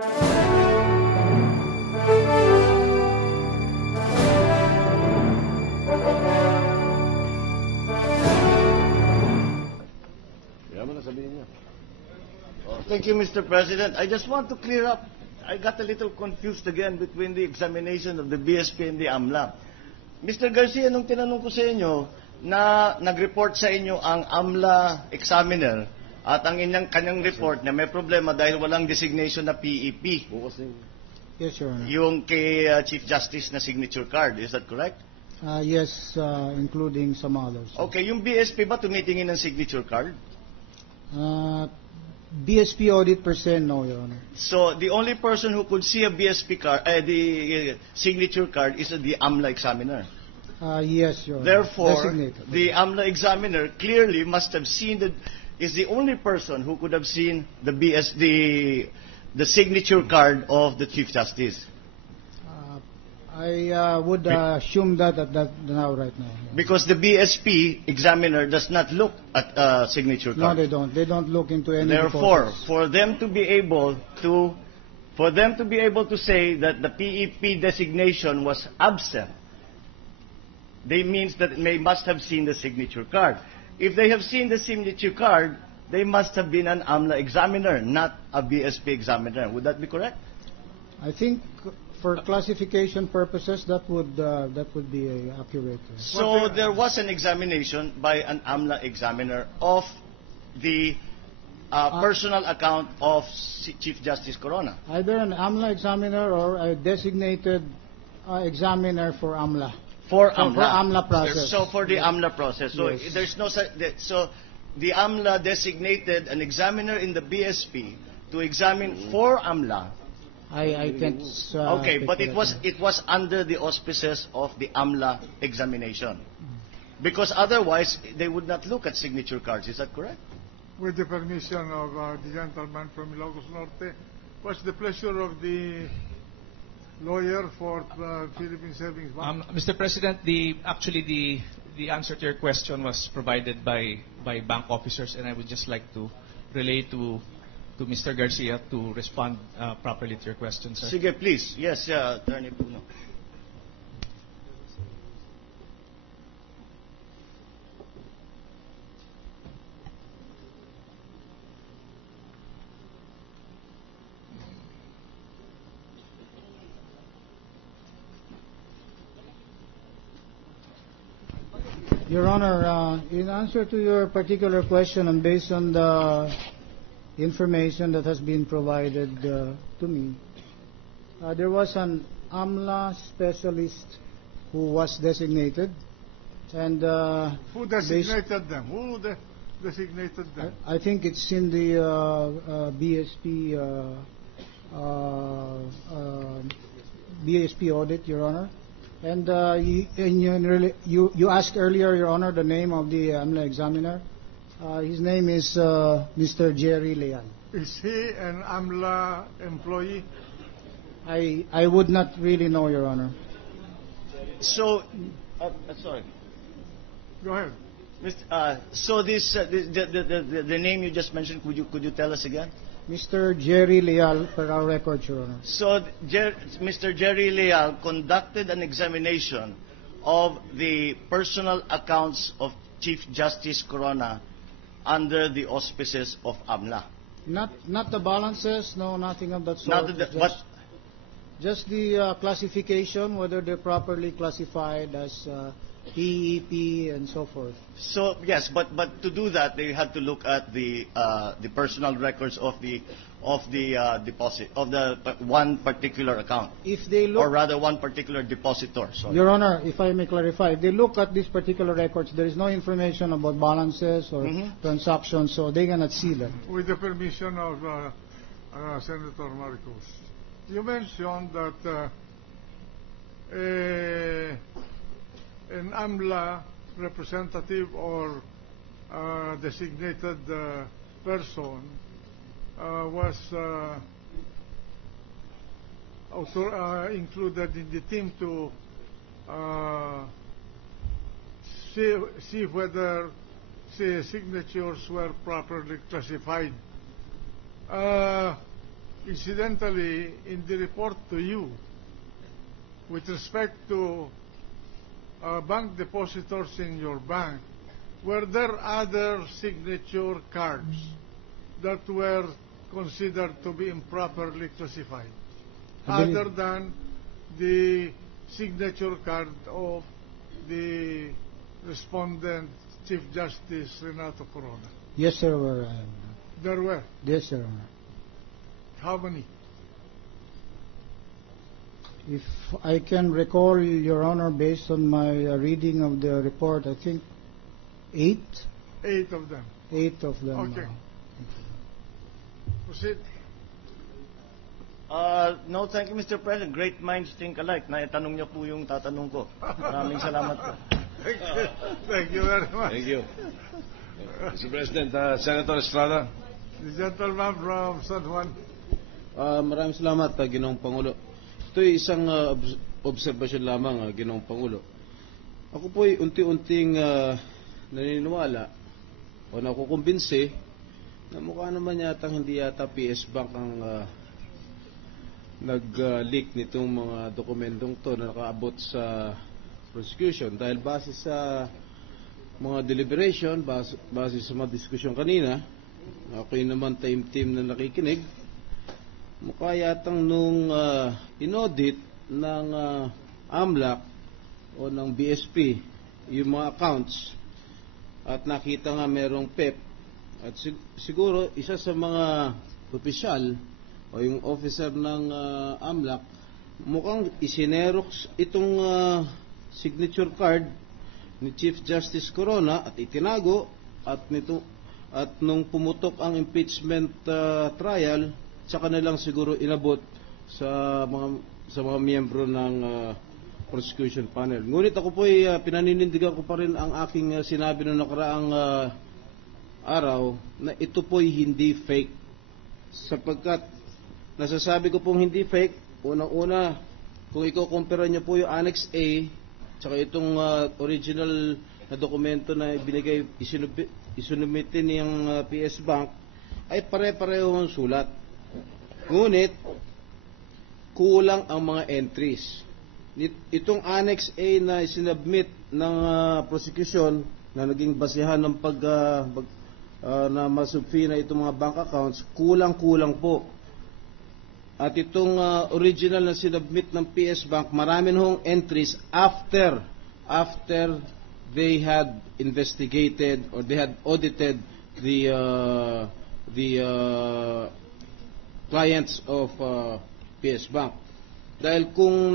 Thank you, Mr. President. I just want to clear up. I got a little confused again between the examination of the BSP and the AMLA. Mr. Garcia, nung tinanong ko sa inyo na nag-report sa inyo ang AMLA examiner at ang kanyang report na may problema dahil walang designation na PEP. Yes, Your Honor. Yung kay Chief Justice na signature card. Is that correct? Yes, including some others. Okay, yung BSP ba tumitingin ng signature card? BSP audit per se, no, Your Honor. So the only person who could see a BSP card, the signature card, is the AMLA examiner. Yes, Your Honor. Therefore, Designated. the AMLA examiner clearly must have seen is the only person who could have seen the signature card of the Chief Justice. I would assume that now, right now. Yeah. Because the BSP examiner does not look at signature card. No, they don't. They don't look into any. Therefore, reports. for them to be able to say that the PEP designation was absent, they means that they must have seen the signature card. If they have seen the signature card, they must have been an AMLA examiner, not a BSP examiner. Would that be correct? I think for classification purposes, that would be accurate. So there was an examination by an AMLA examiner of the personal account of Chief Justice Corona. Either an AMLA examiner or a designated examiner for AMLA. For AMLA. For AMLA process. So for the AMLA process. So yes. There's no so the AMLA designated an examiner in the BSP to examine for AMLA. I can't. Okay, but it was under the auspices of the AMLA examination, because otherwise they would not look at signature cards. Is that correct? With the permission of the gentleman from Ilocos Norte, what's the pleasure of the lawyer for Philippine Savings Bank? Mr. President, actually the answer to your question was provided by bank officers, and I would just like to relay to Mr. Garcia to respond properly to your question, sir. Sige, please. Yes, Attorney Puno. Your Honor, in answer to your particular question and based on the information that has been provided to me, there was an AMLA specialist who was designated, and who designated them? Who designated them? I think it's in the BSP BSP audit, Your Honor. And you asked earlier, Your Honor, the name of the AMLA examiner. His name is Mr. Jerry Leal. Is he an AMLA employee? I would not really know, Your Honor. So, sorry. Go ahead. So the name you just mentioned, could you tell us again? Mr. Jerry Leal, per our record, Your Honor. So Mr. Jerry Leal conducted an examination of the personal accounts of Chief Justice Corona under the auspices of AMLA. Not the balances, no, nothing of that sort. Just the classification, whether they're properly classified as PEP and so forth. So yes, but to do that, they had to look at the personal records of the deposit of the one particular account. If they look, or rather, one particular depositor. Sorry. Your Honor, if I may clarify, if they look at these particular records, there is no information about balances or transactions, so they cannot see that. With the permission of Senator Marcos, you mentioned that an AMLA representative or designated person was included in the team to see whether signatures were properly classified. Incidentally, in the report to you, with respect to bank depositors in your bank, were there other signature cards that were considered to be improperly classified, I believe- other than the signature card of the respondent, Chief Justice Renato Corona? Yes, sir. There were. Yes, Your Honor. How many? If I can recall, Your Honor, based on my reading of the report, I think 8. 8 of them. 8 of them. Okay. Proceed. No, thank you, Mr. President. Great minds think alike. Naitanong niyo po yung tatanong ko. Maraming salamat po. Thank you very much. Thank you. Mr. President, Senator Estrada. The gentleman from San Juan. Maraming salamat, Ginoong Pangulo. Ito ay isang obserbasyon lamang, Ginoong Pangulo. Ako po'y unti-unting naniniwala o nakukumbinsi na mukha naman yatang hindi yata PS Bank ang nag-leak nitong mga dokumentong to na nakaabot sa prosecution. Dahil base sa mga deliberation, base sa mga diskusyon kanina, ako'y naman team na nakikinig, mukha yatang nung inaudit ng AMLA o ng BSP yung mga accounts at nakita nga merong PEP at siguro isa sa mga opisyal o yung officer ng AMLA mukhang isinerox itong signature card ni Chief Justice Corona at itinago at nung pumutok ang impeachment trial tsaka na lang siguro inabot sa mga miyembro ng prosecution panel. Ngunit ako po'y pinaninindigan ko pa rin ang aking sinabi noong nakaraang araw na ito po'y hindi fake. Sapagkat nasasabi ko pong hindi fake, unang-una, kung i-compare niyo po yung Annex A tsaka itong original na dokumento na binigay, isunumite niyang PS Bank, ay pare-pareho ang sulat. Ngunit, kulang ang mga entries. Itong Annex A na isinubmit ng prosecution na naging basihan ng na masubfee na itong mga bank accounts, kulang-kulang po. At itong original na sinubmit ng PS Bank, marami hong entries after they had investigated or they had audited the clients of PS Bank. Dahil kung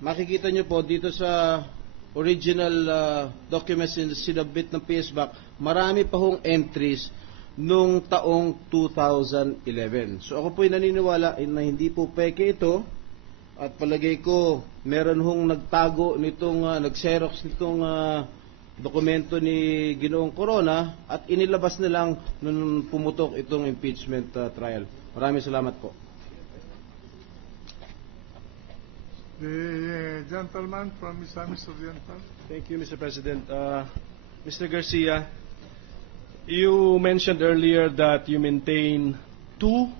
makikita nyo po dito sa original documents na sinubmit ng PS Bank, marami pa hong entries nung taong 2011. So ako po'y naniniwala na hindi po peke ito at palagay ko meron hong nagtago nitong nag-xerox nitong dokumento ni Ginoong Corona at inilabas na lang nung pumutok itong impeachment trial. Maraming salamat po. The gentleman from Misamis Oriental. Thank you, Mr. President. Mr. Garcia, you mentioned earlier that you maintain 2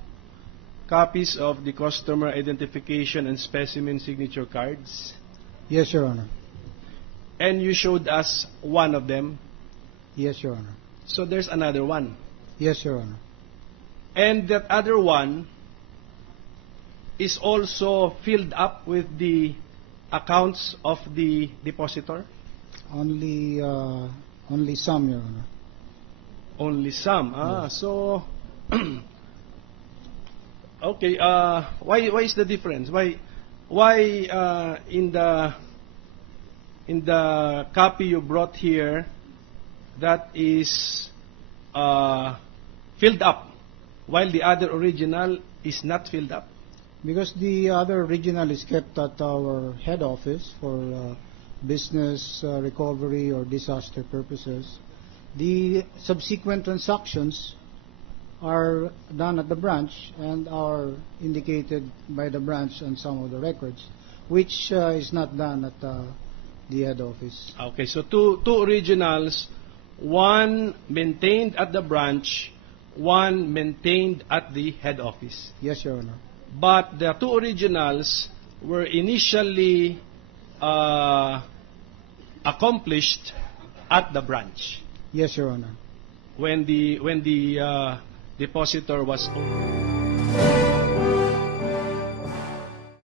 copies of the customer identification and specimen signature cards, Yes, Your Honor. and you showed us one of them. Yes, Your Honor. So there's another one. Yes, Your Honor. And that other one is also filled up with the accounts of the depositor? Only some, Your Honor. Only some. So okay. Why is the difference? Why in the copy you brought here that is filled up, while the other original is not filled up? Because the other original is kept at our head office for business recovery or disaster purposes. The subsequent transactions are done at the branch and are indicated by the branch on some of the records, which is not done at the head office. Okay, so two originals, one maintained at the branch, one maintained at the head office. Yes, Your Honor. But the two originals were initially accomplished at the branch Yes, Your Honor. when the depositor was opened.